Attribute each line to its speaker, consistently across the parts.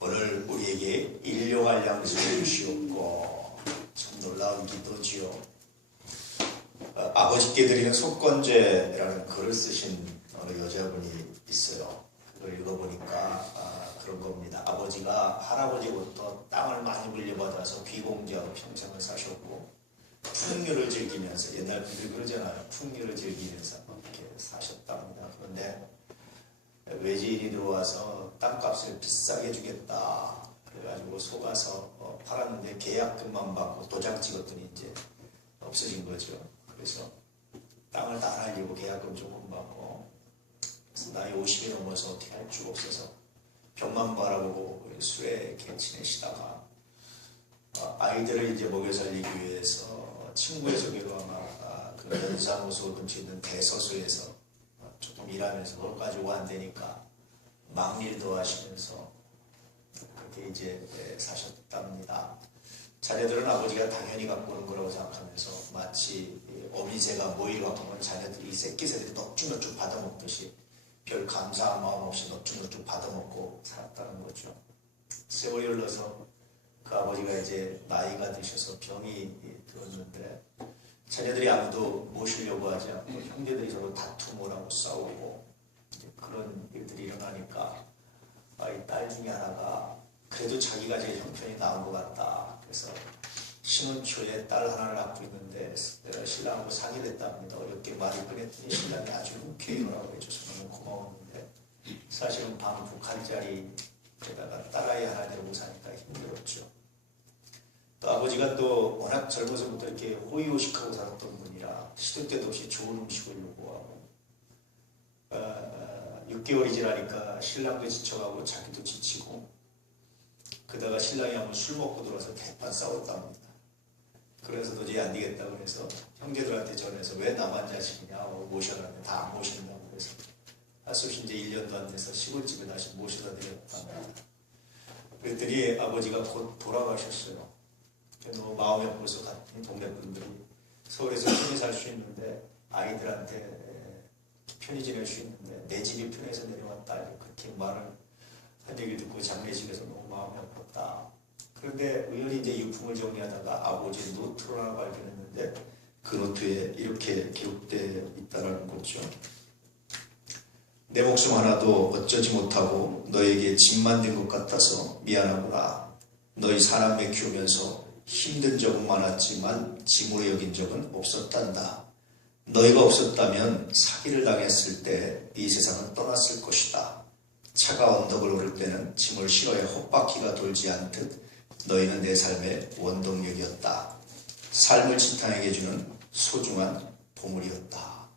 Speaker 1: 오늘 우리에게 일용할 양식을 주시옵고 참 놀라운 기도지요. 어, 아버지께 드리는 속건제라는 글을 쓰신 어느 여자분이 있어요. 그걸 읽어보니까 아, 그런 겁니다. 아버지가 할아버지부터 땅을 많이 물려받아서 귀공자로 평생을 사셨고 풍류를 즐기면서 옛날 분들이 그러잖아요. 풍류를 즐기면서 이렇게 사셨답니다. 그런데 외지인이 들어와서 땅값을 비싸게 주겠다. 그래가지고 속아서 어, 팔았는데 계약금만 받고 도장 찍었더니 이제 없어진 거죠. 그래서 땅을 다 날리고 계약금 조금 받고 그래서 나이 50이 넘어서 어떻게 할 줄 없어서 벽만 바라보고 술에 이렇게 지내시다가 어, 아이들을 이제 먹여 살리기 위해서 친구의 소개로 아마 아, 그 연사무소 근처에 있는 대서소에서 어, 조금 일하면서 그걸 가지고 안 되니까 막일도 하시면서 그렇게 이제 예, 사셨답니다. 자녀들은 아버지가 당연히 갖고 오는 거라고 생각하면서 마치 이 어미새가 모일 오는 자녀들이 새끼 새들이 넙죽넙죽 받아먹듯이 별 감사한 마음 없이 넙죽넙죽 받아먹고 살았다는 거죠. 세월이 흘러서 그 아버지가 이제 나이가 드셔서 병이 들었는데 자녀들이 아무도 모시려고 하지 않고 형제들이 서로 다툼을 하고 싸우고 그런 일들이 일어나니까 아, 이딸 중에 하나가 그래도 자기가 제일 형편이 나은 것 같다. 그래서 신혼초에 딸 하나를 낳고 있는데 신랑하고 상의를 했답니다. 어렵게 말을 꺼냈더니 신랑이 아주 흔쾌히라고 해줘서 너무 고마웠는데 사실은 방두 칸짜리 게다가 딸아이 하나 데리고 사니까 힘들었죠. 또 아버지가 또 워낙 젊어서부터 이렇게 호의호식하고 살았던 분이라 시도 때도 없이 좋은 음식을 요구하고 어, 6개월이 지나니까 신랑도 지쳐가고 자기도 지치고 그다가 신랑이 한번 술 먹고 들어와서 대판 싸웠답니다. 그래서 도저히 안 되겠다고 해서 형제들한테 전해서 왜 나만 자식이냐 모셔놨는데 다 안 모신다고 그래서 할수 없이 이제 1년도 안 돼서 시골집에 다시 모셔다 드렸답니다. 그랬더니 아버지가 곧 돌아가셨어요. 너무 마음이 아파서 갔더니 동네 분들이 서울에서 편히 살 수 있는데 아이들한테 편히 지낼 수 있는데 내 집이 편해서 내려왔다 그렇게 말을 한 얘기를 듣고 장례식에서 너무 마음이 아팠다. 그런데 우연히 이제 유품을 정리하다가 아버지 노트를 하나 발견했는데 그 노트에 이렇게 기록되어 있다는 거죠. 내 목숨 하나도 어쩌지 못하고 너에게 짐 만든 것 같아서 미안하구나. 너희 사람에 키우면서 힘든 적은 많았지만 짐으로 여긴 적은 없었단다. 너희가 없었다면 사기를 당했을 때 이 세상은 떠났을 것이다. 차가 언덕을 오를 때는 짐을 실어야 헛바퀴가 돌지 않듯 너희는 내 삶의 원동력이었다. 삶을 지탄에게 주는 소중한 보물이었다.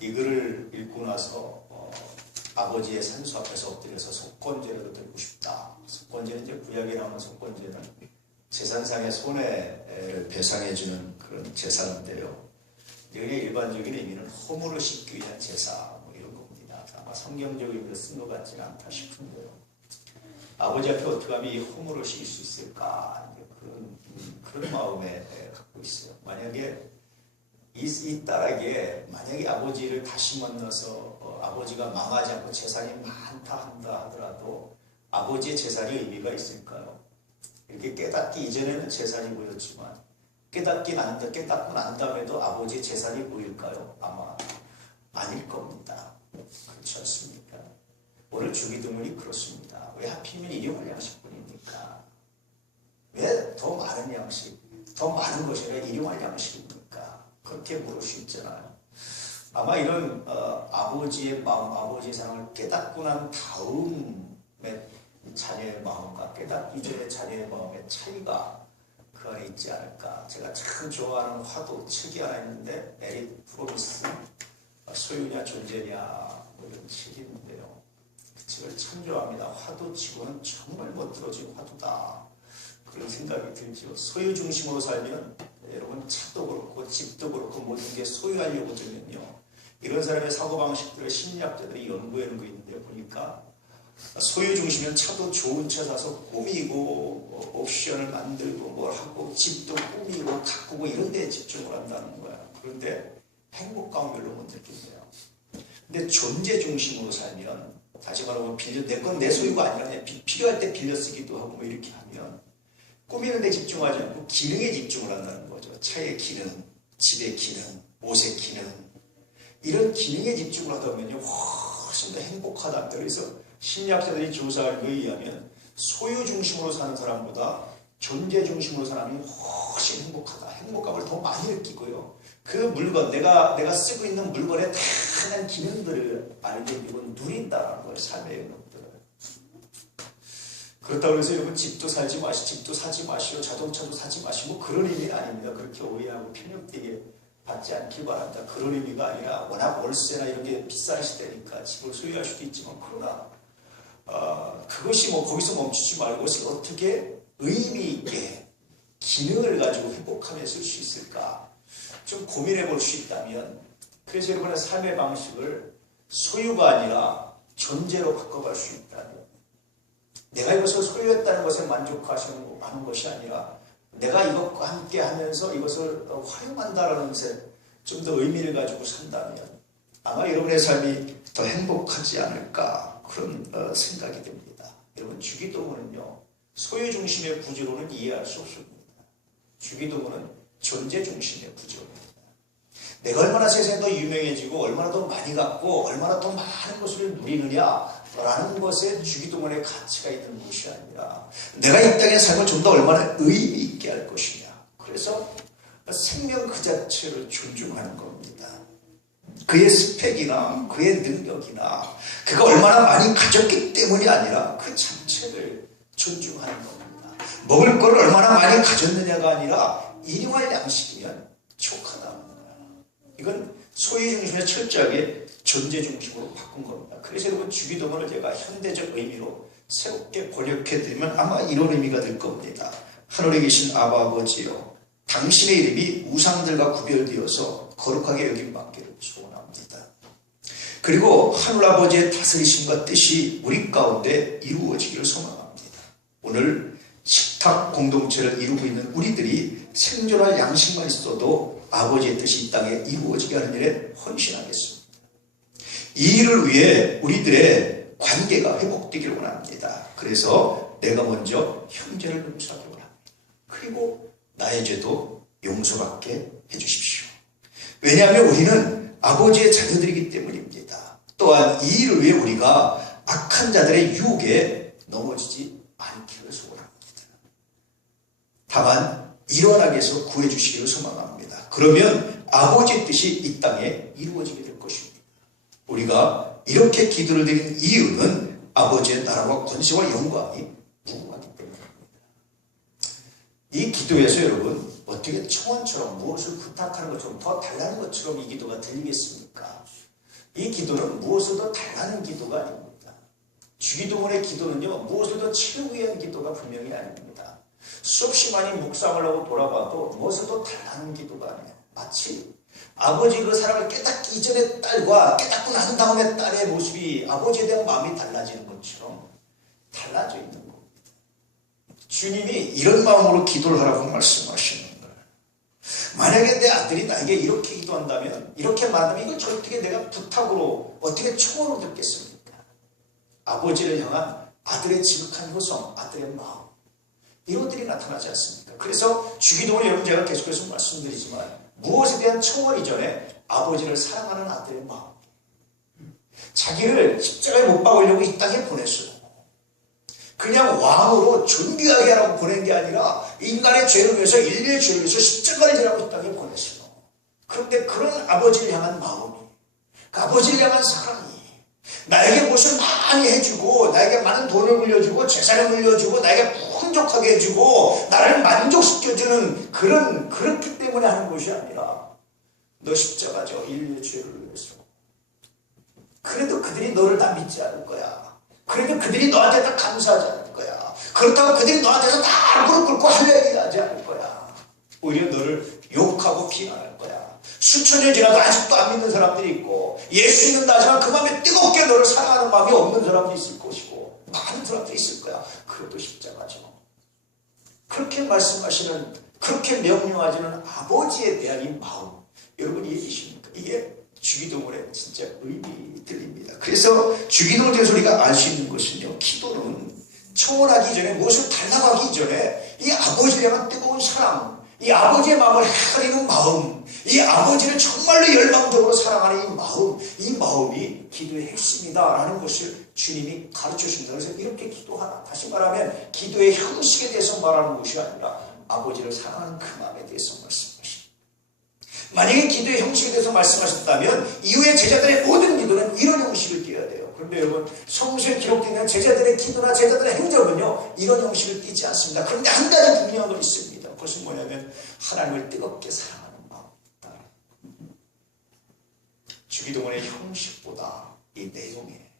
Speaker 1: 이 글을 읽고 나서 어, 아버지의 산수 앞에서 엎드려서 속건제를 드리고 싶다. 속건제는 이제 구약에 나오는 속건제는 재산상의 손해를 배상해주는 그런 제사인데요. 여기에 일반적인 의미는 허물을 씻기 위한 제사 뭐 이런 겁니다. 아마 성경적인 의미로 쓴 것 같지는 않다 싶은데요. 아버지 앞에 어떻게 하면 이 허물을 씻을 수 있을까 그런 음, 그런 마음에 갖고 있어요. 만약에 이, 이 딸에게 만약에 아버지를 다시 만나서 어, 아버지가 망하지 않고 재산이 많다 한다 하더라도 아버지의 재산이 의미가 있을까요? 이렇게 깨닫기 이전에는 재산이 보였지만 깨닫기 난, 깨닫고 난 다음에도 아버지의 재산이 보일까요? 아마 아닐 겁니다. 그렇지 않습니까? 오늘 주기도문이 그렇습니다. 왜 하필이면 일용할 양식뿐입니까? 왜 더 많은 양식, 더 많은 것이 아니라 일용할 양식입니까? 그렇게 물을 수 있잖아요. 아마 이런 어, 아버지의 마음, 아버지의 사랑을 깨닫고 난 다음에 자녀의 마음과 깨닫기 전에 자녀의 마음의 차이가 그 안에 있지 않을까. 제가 참 좋아하는 화도 책이 하나 있는데 에릭 프로미스 소유냐 존재냐 뭐 이런 책이 있는데요. 그 책을 참 좋아합니다. 화도 치고는 정말 멋들어진 화두다. 그런 생각이 들죠. 소유 중심으로 살면 여러분 차도 그렇고 집도 그렇고 모든 게 소유하려고 들면요. 이런 사람의 사고방식들을 심리학자들이 연구하는 거 있는데 보니까 소유 중심이면 차도 좋은 차 사서 꾸미고 뭐 옵션을 만들고 뭘 하고 집도 꾸미고 가꾸고 이런 데에 집중을 한다는 거야. 그런데 행복감을 별로 못 느낀대요. 근데 존재 중심으로 살면 다시 말하면 빌려 내 건 내 소유가 아니라 그냥 비- 필요할 때 빌려 쓰기도 하고 뭐 이렇게 하면 꾸미는 데 집중하지 않고 기능에 집중을 한다는 거죠. 차의 기능, 집의 기능, 옷의 기능 이런 기능에 집중을 하다 보면요 훨씬 더 행복하다. 그래서 심리학자들이 조사한 거에 의하면 소유 중심으로 사는 사람보다 존재 중심으로 사람이 훨씬 행복하다. 행복감을 더 많이 느끼고요. 그 물건, 내가, 내가 쓰고 있는 물건의 다양한 기능들을 알게 되고 누린다는 걸 삶의 영역들을. 그렇다고 해서 여러분 집도 살지 마시, 집도 사지 마시오, 자동차도 사지 마시고 그런 의미는 아닙니다. 그렇게 오해하고 편협되게 받지 않길 바랍니다. 그런 의미가 아니라 워낙 월세나 이런 게 비싼 시대니까 집을 소유할 수도 있지만 그러나 어, 그것이 뭐 거기서 멈추지 말고 그것을 어떻게 의미 있게 기능을 가지고 행복하게 쓸수 있을까? 좀 고민해 볼 수 있다면 그래서 여러분의 삶의 방식을 소유가 아니라 존재로 바꿔갈 수 있다면 내가 이것을 소유했다는 것에 만족하시는 하는 것이 아니라 내가 이것과 함께 하면서 이것을 어, 활용한다라는 좀 더 의미를 가지고 산다면 아마 여러분의 삶이 더 행복하지 않을까 그런 어, 생각이 듭니다. 여러분 주기도문은요 소유 중심의 구조로는 이해할 수 없습니다. 주기도문은 존재 중심의 구조입니다. 내가 얼마나 세상에 더 유명해지고 얼마나 더 많이 갖고 얼마나 더 많은 것을 누리느냐 라는 것에 주기도문의 가치가 있는 것이 아니라 내가 이 땅의 삶을 좀 더 얼마나 의미 있게 할 것이냐. 그래서 생명 그 자체를 존중하는 겁니다. 그의 스펙이나 그의 능력이나 그가 얼마나 많이 가졌기 때문이 아니라 그 자체를 존중하는 겁니다. 먹을 거를 얼마나 많이 가졌느냐가 아니라 일용할 양식이면 족하다. 이건 소유 중심의 철저하게 존재 중심으로 바꾼 겁니다. 그래서 여러분 주기도문을 제가 현대적 의미로 새롭게 번역해드리면 아마 이런 의미가 될 겁니다. 하늘에 계신 아바 아버지요. 당신의 이름이 우상들과 구별되어서 거룩하게 여김 받기를 소원합니다. 그리고 하늘 아버지의 다스리심과 뜻이 우리 가운데 이루어지기를 소망합니다. 오늘 식탁 공동체를 이루고 있는 우리들이 생존할 양식만 있어도 아버지의 뜻이 이 땅에 이루어지게 하는 일에 헌신하겠습니다. 이 일을 위해 우리들의 관계가 회복되기를 원합니다. 그래서 내가 먼저 형제를 용서하기 원합니다. 그리고 나의 죄도 용서받게 해주십시오. 왜냐하면 우리는 아버지의 자녀들이기 때문입니다. 또한 이 일을 위해 우리가 악한 자들의 유혹에 넘어지지 않기를 소원합니다. 다만 일어나게 해서 구해 주시기를 소망합니다. 그러면 아버지의 뜻이 이 땅에 이루어지게 될 것입니다. 우리가 이렇게 기도를 드린 이유는 아버지의 나라와 권세와 영광이 무궁하기 때문입니다. 이 기도에서 여러분 어떻게 청원처럼 무엇을 부탁하는 것처럼 더 달라는 것처럼 이 기도가 들리겠습니까? 이 기도는 무엇을 더 달라는 기도가 아닙니다. 주기도문의 기도는요 무엇을 더 채우기 위한 기도가 분명히 아닙니다. 수없이 많이 묵상을 하고 돌아봐도 무엇을 더 달라는 기도가 아니에요. 마치 아버지 그 사랑을 깨닫기 이전의 딸과 깨닫고 난 다음에 딸의 모습이 아버지에 대한 마음이 달라지는 것처럼 달라져 있는 겁니다. 주님이 이런 마음으로 기도를 하라고 거예요. 만약에 내 아들이 나에게 이렇게 기도한다면 이렇게 말하면 이걸 어떻게 내가 부탁으로 어떻게 초원으로 듣겠습니까? 아버지를 향한 아들의 지극한 효성, 아들의 마음 이런 것들이 나타나지 않습니까? 그래서 주기도문에 여러분 제가 계속해서 말씀드리지만 무엇에 대한 청원 이전에 아버지를 사랑하는 아들의 마음 자기를 십자가에 못 박으려고 이 땅에 보냈어요. 그냥 왕으로 존귀하게 하라고 보낸 게 아니라 인간의 죄를 위해서 인류의 죄를 위해서 십자가를 지라고 이 땅에 보냈어요. 그런데 그런 아버지를 향한 마음이 그 아버지를 향한 사랑이 나에게 무엇을 많이 해주고 나에게 많은 돈을 물려주고 재산을 물려주고 나에게 풍족하게 해주고 나를 만족시켜주는 그런 그렇기 때문에 하는 것이 아니라 너 십자가죠. 인류의 죄를 위해서. 그래도 그들이 너를 다 믿지 않을 거야 그래도 그들이 너한테 다 감사하지 않을 거야. 그렇다고 그들이 너한테서 다 무릎 꿇고 할렐루야 하지 않을 거야. 오히려 너를 욕하고 비난할 거야. 수천 년 지나도 아직도 안 믿는 사람들이 있고 예수 믿는다 하지만 그 마음에 뜨겁게 너를 사랑하는 마음이 없는 사람도 있을 것이고 많은 사람들이 있을 거야. 그것도 십자가죠. 그렇게 말씀하시는 그렇게 명령하시는 아버지에 대한 이 마음 여러분 이해되십니까? 이게 주기도문에 진짜 의미 들립니다. 그래서 주기도문을 통해서 우리가 알 수 있는 것은요. 기도는 청원하기 전에 무엇을 달라고 하기 전에 이 아버지를 향한 뜨거운 사랑 이 아버지의 마음을 헤아리는 마음 이 아버지를 정말로 열망적으로 사랑하는 이 마음 이 마음이 기도의 핵심이다라는 것을 주님이 가르쳐 주십니다. 그래서 이렇게 기도하라. 다시 말하면 기도의 형식에 대해서 말하는 것이 아니라 아버지를 사랑하는 그 마음에 대해서 말씀하십니다. 만약에 기도의 형식에 대해서 말씀하셨다면 이후에 제자들의 모든 기도는 이런 형식을 띄어야 돼요. 그런데 여러분 성서에 기록되는 제자들의 기도나 제자들의 행적은요 이런 형식을 띠지 않습니다. 그런데 한 가지 분명한 건 있습니다. 그것은 뭐냐면 하나님을 뜨겁게 사랑하는 마음입니다. 주기도문의 형식보다 이 내용에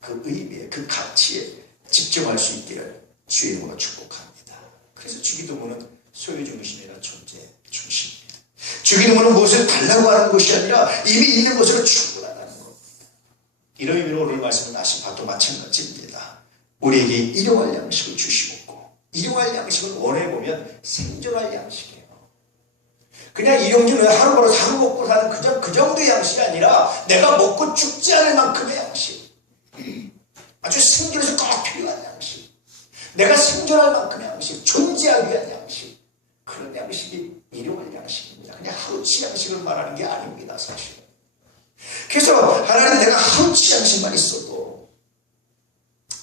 Speaker 1: 그 의미에 그 가치에 집중할 수 있기를 주의 이름으로 축복합니다. 그래서 주기도문은 소유 중심이라 존재 중심입니다. 주기도문은 무엇을 달라고 하는 것이 아니라 이미 있는 것으로 충분하다는 겁니다. 이런 의미로 오늘 말씀을 다시 봐도 마찬가지입니다. 우리에게 일용할 양식을 주시고 일용할 양식을 원해 보면 생존할 양식이에요. 그냥 일용주는 하루 벌어 하루 먹고 사는 그, 정, 그 정도의 양식이 아니라 내가 먹고 죽지 않을 만큼의 양식. 아주 생존에서 꼭 필요한 양식. 내가 생존할 만큼의 양식, 존재하기 위한 양식. 그런 양식이 일용할 양식입니다. 그냥 하루치 양식을 말하는 게 아닙니다, 사실. 그래서 하나님 내가 하루치 양식만 있어도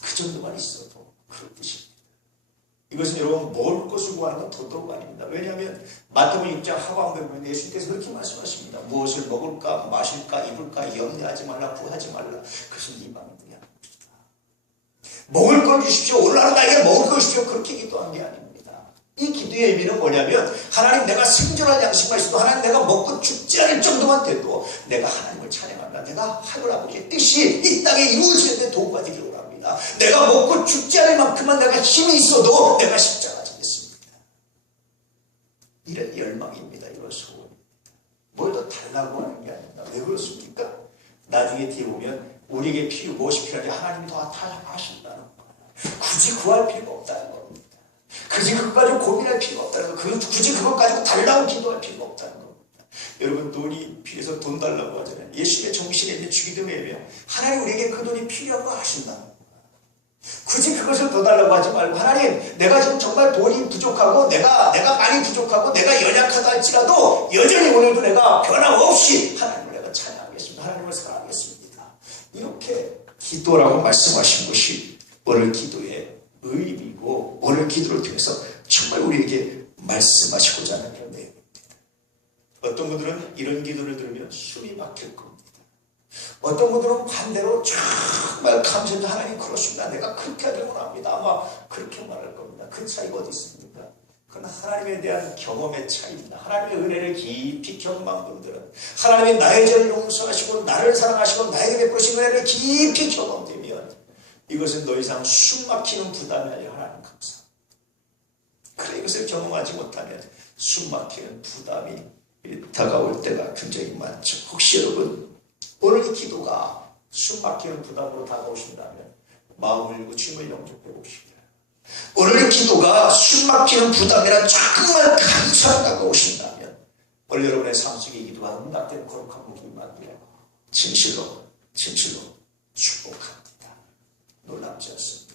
Speaker 1: 그 정도만 있어도 그런 뜻입니다. 이것은 여러분 먹을 것을 구하는 건 더더욱 아닙니다. 왜냐하면 마태복음 6장 하반부에 보면 예수님께서 그렇게 말씀하십니다. 무엇을 먹을까, 마실까, 입을까 염려하지 말라, 구하지 말라. 그것은 이방인들이 것이다. 먹을 걸 주십시오. 하루 나에게 먹을 걸 주십시오. 그렇게 기도한 게 아닙니다. 이 기도의 의미는 뭐냐면 하나님 내가 생존할 양식만 있어도 하나님 내가 먹고 죽지 않을 정도만 돼도 내가 하나님을 찬양한다. 내가 하늘 아버지의 뜻이 이 땅에 이루어지는데 도움가 되기를 원합니다. 내가 먹고 죽지 않을 만큼만 내가 힘이 있어도 내가 십자가 지겠습니다. 이런 열망입니다. 이런 소원입니다. 뭘 더 달라고 하는 게 아닙니다. 왜 그렇습니까? 나중에 뒤에 보면 우리에게 필요 무엇이 필요한지 하나님이 다 하신다는 거예요. 굳이 구할 필요가 없다는 겁니다. 굳이 그것 가지고 고민할 필요가 없다는 거. 굳이 그것 가지고 달라고 기도할 필요가 없다는 겁니다. 여러분 돈이 필요해서 돈 달라고 하잖아요. 예수의 정신에 있는 주기도매며 하나님 우리에게 그 돈이 필요한 거 아신다. 굳이 그것을 더 달라고 하지 말고 하나님 내가 지금 정말 돈이 부족하고 내가 내가 많이 부족하고 내가 연약하다 할지라도 여전히 오늘도 내가 변함없이 하나님을 내가 찬양하겠습니다. 하나님을 사랑하겠습니다. 이렇게 기도라고 말씀하신 것이 오늘 기도의 의미고 오늘 기도를 통해서 정말 우리에게 말씀하시고자 하는 그런 내용입니다. 어떤 분들은 이런 기도를 들으면 숨이 막힐 겁니다. 어떤 분들은 반대로 정말 감사합니다. 하나님 그렇습니다. 내가 그렇게 하길 원합니다. 아마 그렇게 말할 겁니다. 그 차이가 어디 있습니까? 그건 하나님에 대한 경험의 차이입니다. 하나님의 은혜를 깊이 경험한 분들은 하나님이 나의 죄를 용서하시고 나를 사랑하시고 나에게 베푸신 은혜를 깊이 경험되면 이것은 더 이상 숨 막히는 부담이 아니라 하나님 감사. 그래 이것을 경험하지 못하면 숨 막히는 부담이 다가올 때가 굉장히 많죠. 혹시 여러분 오늘 이 기도가 숨 막히는 부담으로 다가오신다면 마음을 열고 주님을 영접해 보십시오. 오늘 이 기도가 숨 막히는 부담이나 정말 감사로 다가오신다면 오늘 여러분의 삶 속에 이 기도가 응답되는 거룩한 목이 임하기를 진실로 진실로 축복합니다. 않습니까?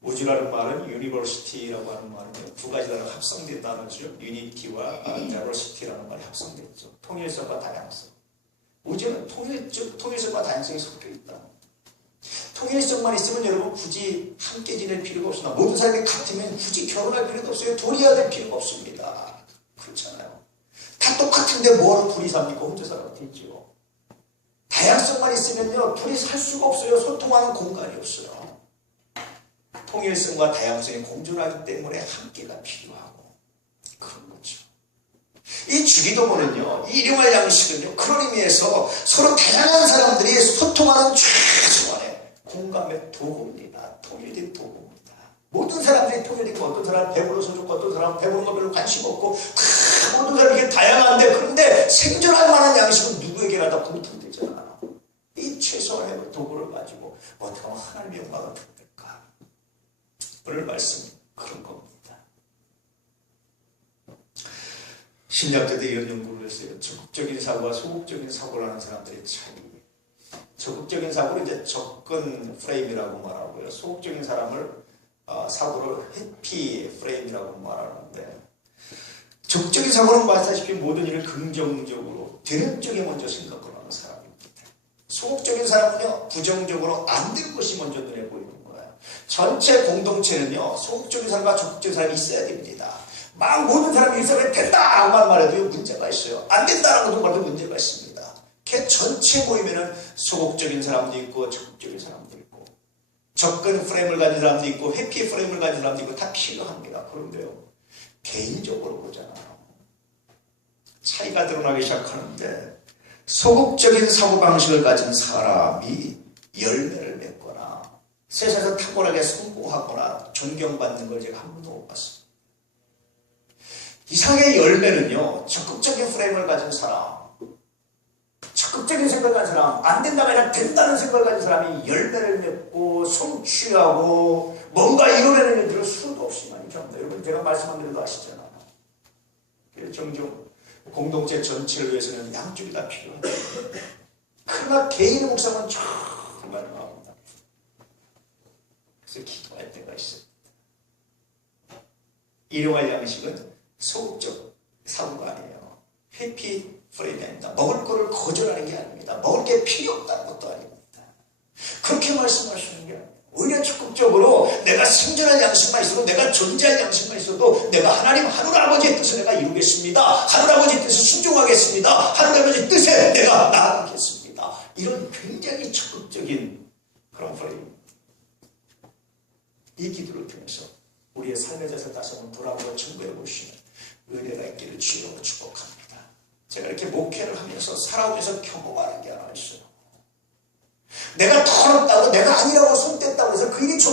Speaker 1: 우주라는 말은 유니버시티라고 하는 말인데 두 가지 단어가 합성된 단어죠. 유니티와 다이버시티라는 말이 합성됐죠. 통일성과 다양성. 우주는 통일, 즉 통일성과 다양성이 섞여 있다. 통일성만 있으면 여러분 굳이 함께 지낼 필요가 없습니다. 모든 사람이 같으면 굳이 결혼할 필요도 없어요. 둘이어야 될 필요가 없습니다. 그렇잖아요. 다 똑같은데 뭐하러 둘이 삽니까? 혼자 살아도 되죠. 다양성만 있으면요, 둘이 살 수가 없어요. 소통하는 공간이 없어요. 통일성과 다양성이 공존하기 때문에 함께가 필요하고 그런 거죠. 이 주기도문은요, 이 일용할 양식은요, 그런 의미에서 서로 다양한 사람들이 소통하는 최소한의 공감의 도구입니다. 통일된 도구입니다. 모든 사람들이 통일된 거 어떤 사람은 배불러서 좋고 어떤 사람은 배부른 거 별로 관심 없고 다 모든 사람이 다양한데 그런데 생존할 만한 양식은 누구에게나 다 공통되잖아. 이 최소한의 도구를 가지고 어떻게 하면 하나님의 영광을 드릴까? 오늘 말씀 그런 겁니다. 때도 이런 연구를 했어요. 적극적인 사고와 소극적인 사고라는 사람들의 차이. 적극적인 사고를 이제 접근 프레임이라고 말하고요. 소극적인 사람을 어, 사고를 해피 프레임이라고 말하는데 적극적인 사고는 말다시피 모든 일을 긍정적으로 쪽에 먼저 생각을. 소극적인 사람은요 부정적으로 안 되는 것이 먼저 눈에 보이는 거예요. 전체 공동체는요 소극적인 사람과 적극적인 사람이 있어야 됩니다. 막 모든 사람이 있으면 된다고만 말해도 문제가 있어요. 안 된다라고도 말해도 문제가 있습니다. 걔 전체 모이면은 소극적인 사람도 있고 적극적인 사람도 있고 접근 프레임을 가진 사람도 있고 회피 프레임을 가진 사람도 있고 다 필요합니다. 그런데요 개인적으로 보잖아요. 차이가 드러나기 시작하는데 소극적인 사고방식을 가진 사람이 열매를 맺거나 세상에서 탁월하게 성공하거나 존경받는 걸 제가 한 번도 못 봤어요. 이상의 열매는요, 적극적인 프레임을 가진 사람, 적극적인 생각을 가진 사람, 안 된다면 아니라 된다는 생각을 가진 사람이 열매를 맺고 성취하고 뭔가 이뤄내는 일들을 수도 없이 많이 겪는다. 여러분 제가 말씀한 대로 아시잖아요. 그래서 종종 공동체 전체를 위해서는 양쪽이 다 필요하다. 그러나 개인의 목숨은 정말 나옵니다. 그래서 기도할 때가 있어요. 일용할 양식은 소극적 사고가 아니에요. 회피 프레임이 아닙니다. 먹을 거를 거절하는 게 아닙니다. 먹을 게 필요 없다는 것도 아닙니다. 그렇게 말씀하시는 게 아니에요. 오히려 적극적으로 내가 생존할 양식만 있어도 내가 존재할 양식만 있어도 내가 하나님 하늘 아버지의 뜻을 내가 이루겠습니다. 하늘 아버지의 뜻을 순종하겠습니다. 하늘 아버지의 뜻에 내가 나아가겠습니다. 이런 굉장히 적극적인 그런 프레임. 이 기도를 통해서 우리의 삶의 자세 다시 한번 돌아보고 청구해 보시면 은혜가 있기를 주여로 축복합니다. 제가 이렇게 목회를 하면서 살아오면서 경험하는 게 하나 있어요. 내가 더럽다고 내가 아니라고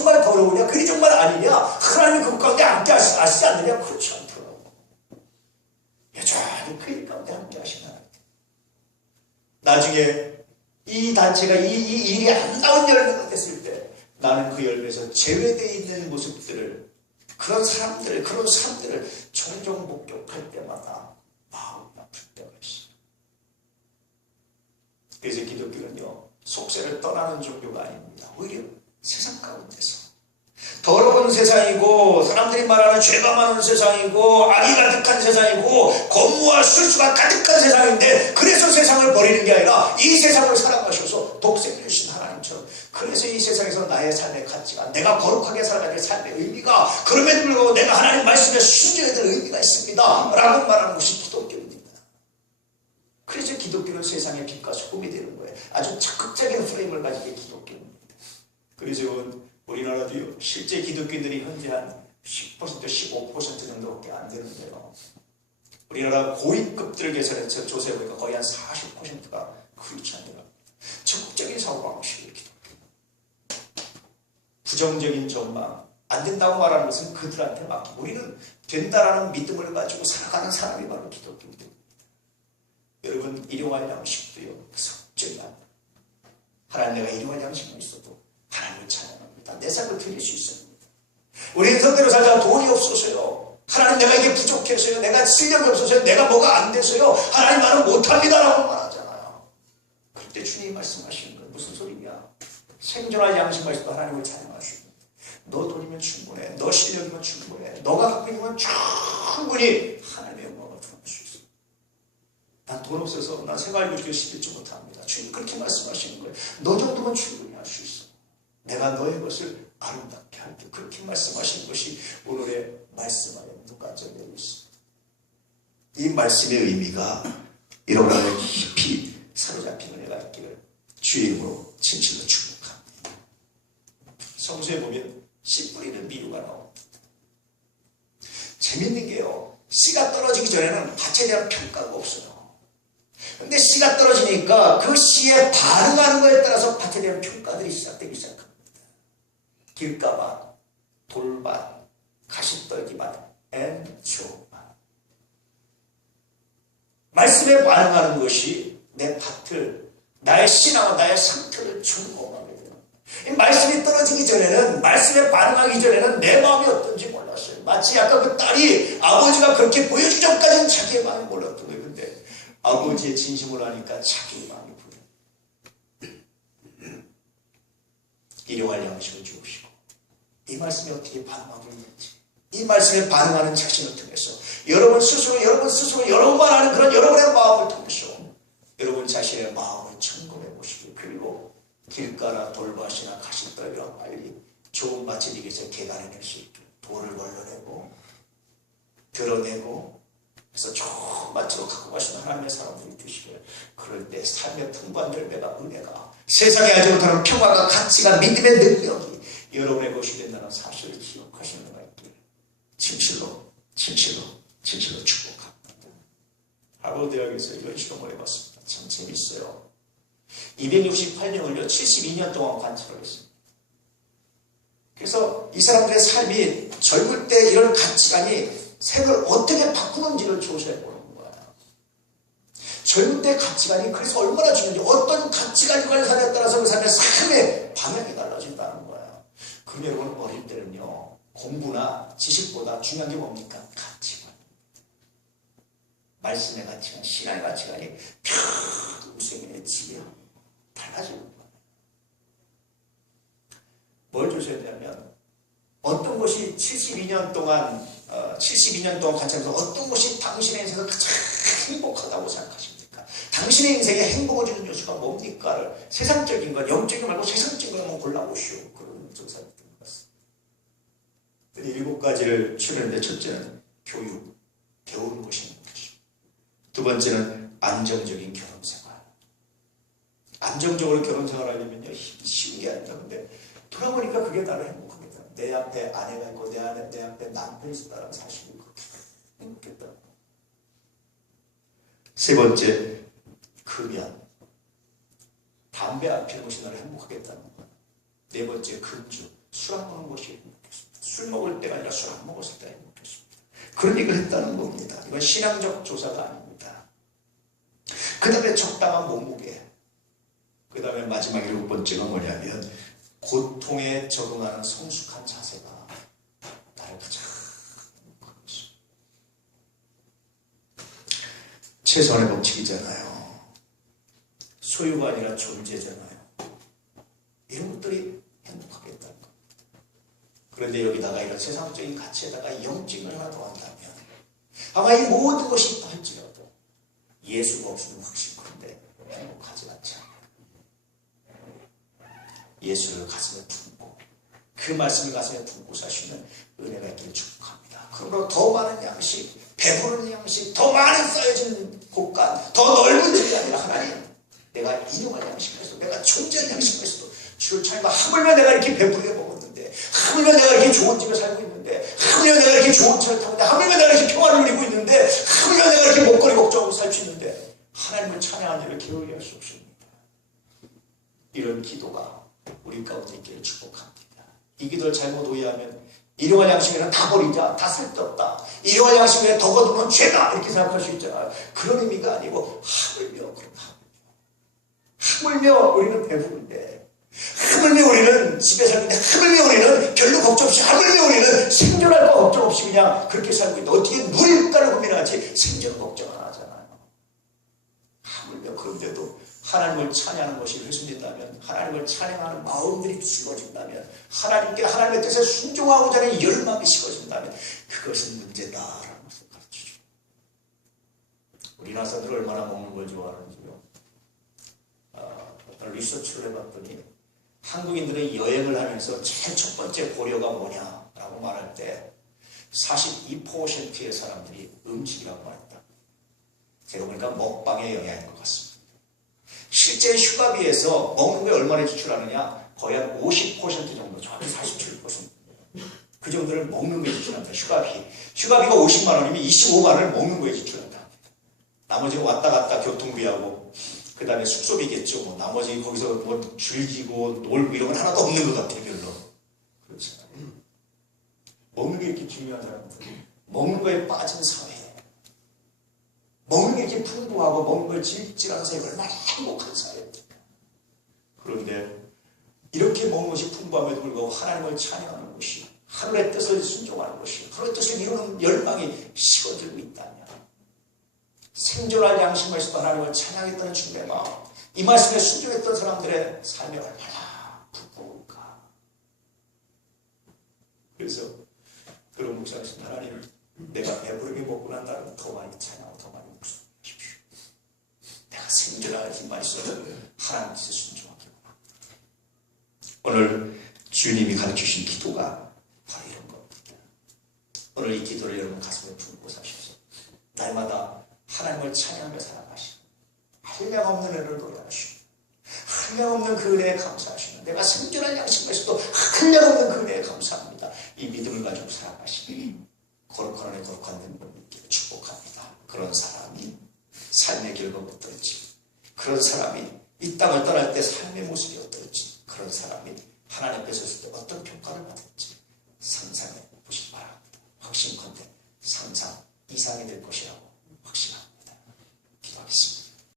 Speaker 1: 정말 더러우냐? 그 일이 정말 아니냐? 하나님 그 가운데 함께 하시, 아시지 않느냐? 그렇지 않더라고. 여전히 그일 가운데 함께 하시나 나중에 이 단체가 이, 이 일이 아름다운 열매가 됐을 때 나는 그 열매에서 제외되어 있는 모습들을 그런 사람들을 그런 사람들을 종종 목격할 때마다 마음 아플 때가 있어요 그래서 기독교는요 속세를 떠나는 종교가 아닙니다. 오히려 세상 가운데서 더러운 세상이고 사람들이 말하는 죄가 많은 세상이고 악이 가득한 세상이고 권무와 술수가 가득한 세상인데 그래서 세상을 버리는 게 아니라 이 세상을 사랑하셔서 독생을 주신 하나님처럼 그래서 이 세상에서 나의 삶의 가치가 내가 거룩하게 살아가는 삶의 의미가 그럼에도 불구하고 내가 하나님 말씀에 순종해야 될 의미가 있습니다 라고 말하는 것이 기독교입니다. 그래서 기독교는 세상의 빛과 소금이 되는 거예요. 아주 적극적인 프레임을 가진 게 기독교입니다. 그래서 우리나라도요, 실제 기독교인들이 현재 한 10%, 15% 정도밖에 안 되는데요. 우리나라 고위급들을 계산해서 조사해보니까 거의 한 40%가 크리스찬이라 적극적인 사고방식이 기독교. 부정적인 전망, 안 된다고 말하는 것은 그들한테 맡기고 우리는 된다라는 믿음을 가지고 살아가는 사람이 바로 기독교입니다. 여러분 일용할 양식도요 석적이 안 하나님 내가 일용할 양식만 있어도 하나님을 찬양합니다. 내 삶을 드릴 수 있습니다 우리는 성대로 살다가 돈이 없어서요. 하나님 내가 이게 부족해서요. 내가 실력이 없어서요. 내가 뭐가 안 돼서요. 하나님 나는 못합니다라고 말하잖아요. 그때 주님이 말씀하시는 건 무슨 소리냐? 생존할 양식만 있어도 하나님을 찬양하시고 너 돈이면 충분해. 너 실력이면 충분해. 너가 갖고 있는 건 충분히 하나님의 영광을 드러낼 수 있어 난돈 없어서 난 생활 요직에 시키지 못합니다. 주님 그렇게 말씀하시는 거예요. 너 정도면 있어. 내가 너의 것을 아름답게 할게. 그렇게 말씀하신 것이 오늘의 말씀 안에 누가져내고 있습니다. 이 말씀의 의미가 여러분의 깊이 사로잡힌 은혜가 있기를 주의 이름으로 진실로 축복합니다. 성서에 보면 씨 뿌리는 비유가 나옵니다. 재밌는 게요. 씨가 떨어지기 전에는 밭에 대한 평가가 없어요. 근데 씨가 떨어지니까 그 씨에 반응하는 거에 따라서 밭에 대한 평가들이 시작되기 시작합니다. 길가밭, 돌밭, 가시떨기밭, 앤초밭. 말씀에 반응하는 것이 내 밭을, 나의 신앙과 나의 상태를 점검하게. 이 말씀이 떨어지기 전에는, 말씀에 반응하기 전에는 내 마음이 어떤지 몰랐어요. 마치 아까 그 딸이 아버지가 그렇게 보여주기 전까지는 자기의 마음이 몰랐던 거예요. 근데 아버지의 진심을 아니까 자기의 마음이 보여. 일용할 양식을 주시고 이 말씀에 어떻게 반응하고 있는지 이 말씀에 반응하는 자신을 통해서 여러분 스스로 여러분 스스로 여러분만 아는 그런 여러분의 마음을 통해서 여러분 자신의 마음을 점검해 보시고 그리고 길가나 돌밭이나 가시더기와 빨리 좋은 밭이되게서 개간해낼 수 있도록 돌을 걸러내고 드러내고 그래서 좋은 밭으로 갖고 가시는 하나님의 사람들이 주시길 그럴 때 삶의 풍부한 열매가 은혜가 세상에 알지 못하는 평화가 가치가 믿음의 능력이 여러분의 것이 된다는 사실을 기억하시는 것가 있길 진실로 진실로 진실로 축복합니다 하버드 대학에서 이런 실험을 해봤습니다 참 재밌어요 268년을요 72년 동안 관찰을 했습니다 그래서 이 사람들의 삶이 젊을 때 이런 가치관이 생을 어떻게 바꾸는지를 조사해 보는 거예요. 젊을 때 가치관이 그래서 얼마나 중요한지 어떤 가치관이 사람에 따라서 그 삶의 삶의 방향이 달라진다 그럼 여러분 어릴 때는요 공부나 지식보다 중요한 게 뭡니까? 가치관. 말씀의 가치관, 신앙의 가치관이 평생의 지배 달라지는 거예요. 뭘 조셔야 되냐면 어떤 것이 72년 동안 어, 72년 동안 관찰해서 어떤 것이 당신의 인생에서 가장 행복하다고 생각하십니까? 당신의 인생에 행복을 주는 요소가 뭡니까?를 세상적인 것, 영적인 말고 세상적인 걸 한번 골라보시오. 그런 것입니다. 일곱 가지를 추렸는데 첫째는 교육, 배우는 것이 있는 것이고 두 번째는 안정적인 결혼 생활. 안정적으로 결혼 생활 하려면요 쉬운 게 아닙니다. 근데 돌아보니까 그게 나를 행복합니다. 내 앞에 아내가 있고 내 안에 내 앞에 남편이 있다는 사실이 그렇게 행복했다. 세 번째 금연. 담배 안 피는 것이 나를 행복하겠다는 거야. 네 번째 금주. 술 안 먹는 것이. 술 먹을 때가 아니라 술 안 먹었을 때 행복했습니다. 그런 얘기를 했다는 겁니다. 이건 신앙적 조사가 아닙니다. 그 다음에 적당한 몸무게. 그 다음에 마지막 일곱 번째가 뭐냐면 고통에 적응하는 성숙한 자세가 나를 가장 최소한의 법칙이잖아요. 소유가 아니라 존재잖아요. 이런 것들이. 그런데 여기다가 이런 세상적인 가치에다가 영적인 하나 더 한다면 아마 이 모든 것이 있다 할지라도 예수가 없으면 확실히 그런데 행복하지 않지 않아요. 예수를 가슴에 품고 그 말씀을 가슴에 품고 사시는 은혜가 있기를 축복합니다. 그러므로 더 많은 양식, 배부른 양식, 더 많은 쌓여진 곳간, 더 넓은 집이 아니라 하나님 내가 인용할 양식에서 내가 존재할 양식에서도 주를 찾아 하물며 내가 이렇게 배부르게 먹었는데 하물며 내가 이렇게 좋은 집에 살고 있는데 하물며 내가 이렇게 좋은 차를 타고 있는데 하물며 내가 이렇게 평화를 누리고 있는데 하물며 내가 이렇게 먹거리 걱정하고 살 수 있는데 하나님을 찬양하는 일을 게을리 할 수 없습니다. 이런 기도가 우리 가운데 있기를 축복합니다. 이 기도를 잘못 오해하면 일용할 양식에는 다 버리자, 다 쓸데없다. 일용할 양식에 더 거두면 죄다 이렇게 생각할 수 있잖아요. 그런 의미가 아니고 하물며 그런 하물며 우리는 배부른데 하물며 우리는 집에 살는데 하물며 우리는 없이 하물며 우리는 생존할 거 걱정 없이 그냥 그렇게 살고 있는데 어떻게 누릴까를 고민하지? 생존 걱정 안 하잖아요. 하물며 그런데도 하나님을 찬양하는 것이 회수된다면 하나님을 찬양하는 마음들이 식어진다면 하나님께 하나님의 뜻에 순종하고자 하는 열망이 식어진다면 그것은 문제다라는 것을 가르쳐줘. 우리 나사들 얼마나 먹는 걸 좋아하는지요. 어, 어떤 리서치를 해봤더니 한국인들은 여행을 하면서 제일 첫 번째 고려가 뭐냐라고 말할 때 42%의 사람들이 음식이라고 말했다 제가 보니까 먹방의 영향인 것 같습니다 실제 휴가비에서 먹는 게 얼마나 지출하느냐? 거의 한 50% 정도, 정확히 47%. 그 정도를 먹는 거에 지출한다. 휴가비. 휴가비가 50만 원이면 25만 원을 먹는 거에 지출한다. 나머지는 왔다 갔다 교통비하고 그 다음에 숙소비겠죠. 뭐 나머지 거기서 뭐 즐기고 놀고 이런 건 하나도 없는 것 같아요. 별로. 그렇잖아요. 먹는 게 이렇게 중요한 사람들. 먹는 거에 빠진 사회. 먹는 게 이렇게 풍부하고 먹는 걸 질질하는 사회가 얼마나 행복한 사회입니까? 그런데 이렇게 먹는 것이 풍부함에도 불구하고 하나님을 찬양하는 것이 하늘의 뜻을 순종하는 것이 하늘의 뜻을 이루는 열망이 식어들고 있다면 생존할 양심을 있어 하나님을 찬양했던 주님의 마음 이 말씀에 순종했던 사람들의 삶이 얼마나 부끄러울까? 그래서 그런 목사님 하나님 내가 배부르게 먹고 난 다음에 더 많이 찬양하고 더 많이 묵상하십시오 내가 생존할 힘만 있어도 하나님 뜻에 순종하겠구나 오늘 주님이 가르치신 기도가 바로 이런 겁니다. 오늘 이 기도를 여러분 가슴에 품고 사셔서 날마다 하나님을 찬양하며 살아가시고 한량 없는 은혜를 노래하시고 한량 없는 그 은혜에 감사하시는 내가 생존한 양심에서도 한량 없는 그 은혜에 감사합니다. 이 믿음을 가지고 살아가시니 거룩한 은혜 거룩한 능력을 축복합니다. 그런 사람이 삶의 결과가 어떨지 그런 사람이 이 땅을 떠날 때 삶의 모습이 어떨지 그런 사람이 하나님 앞에 섰을 때 어떤 평가를 받을지 상상해 보시기 바랍니다. 확신컨대 상상 이상이 될 것이라고 확신합니다 lives.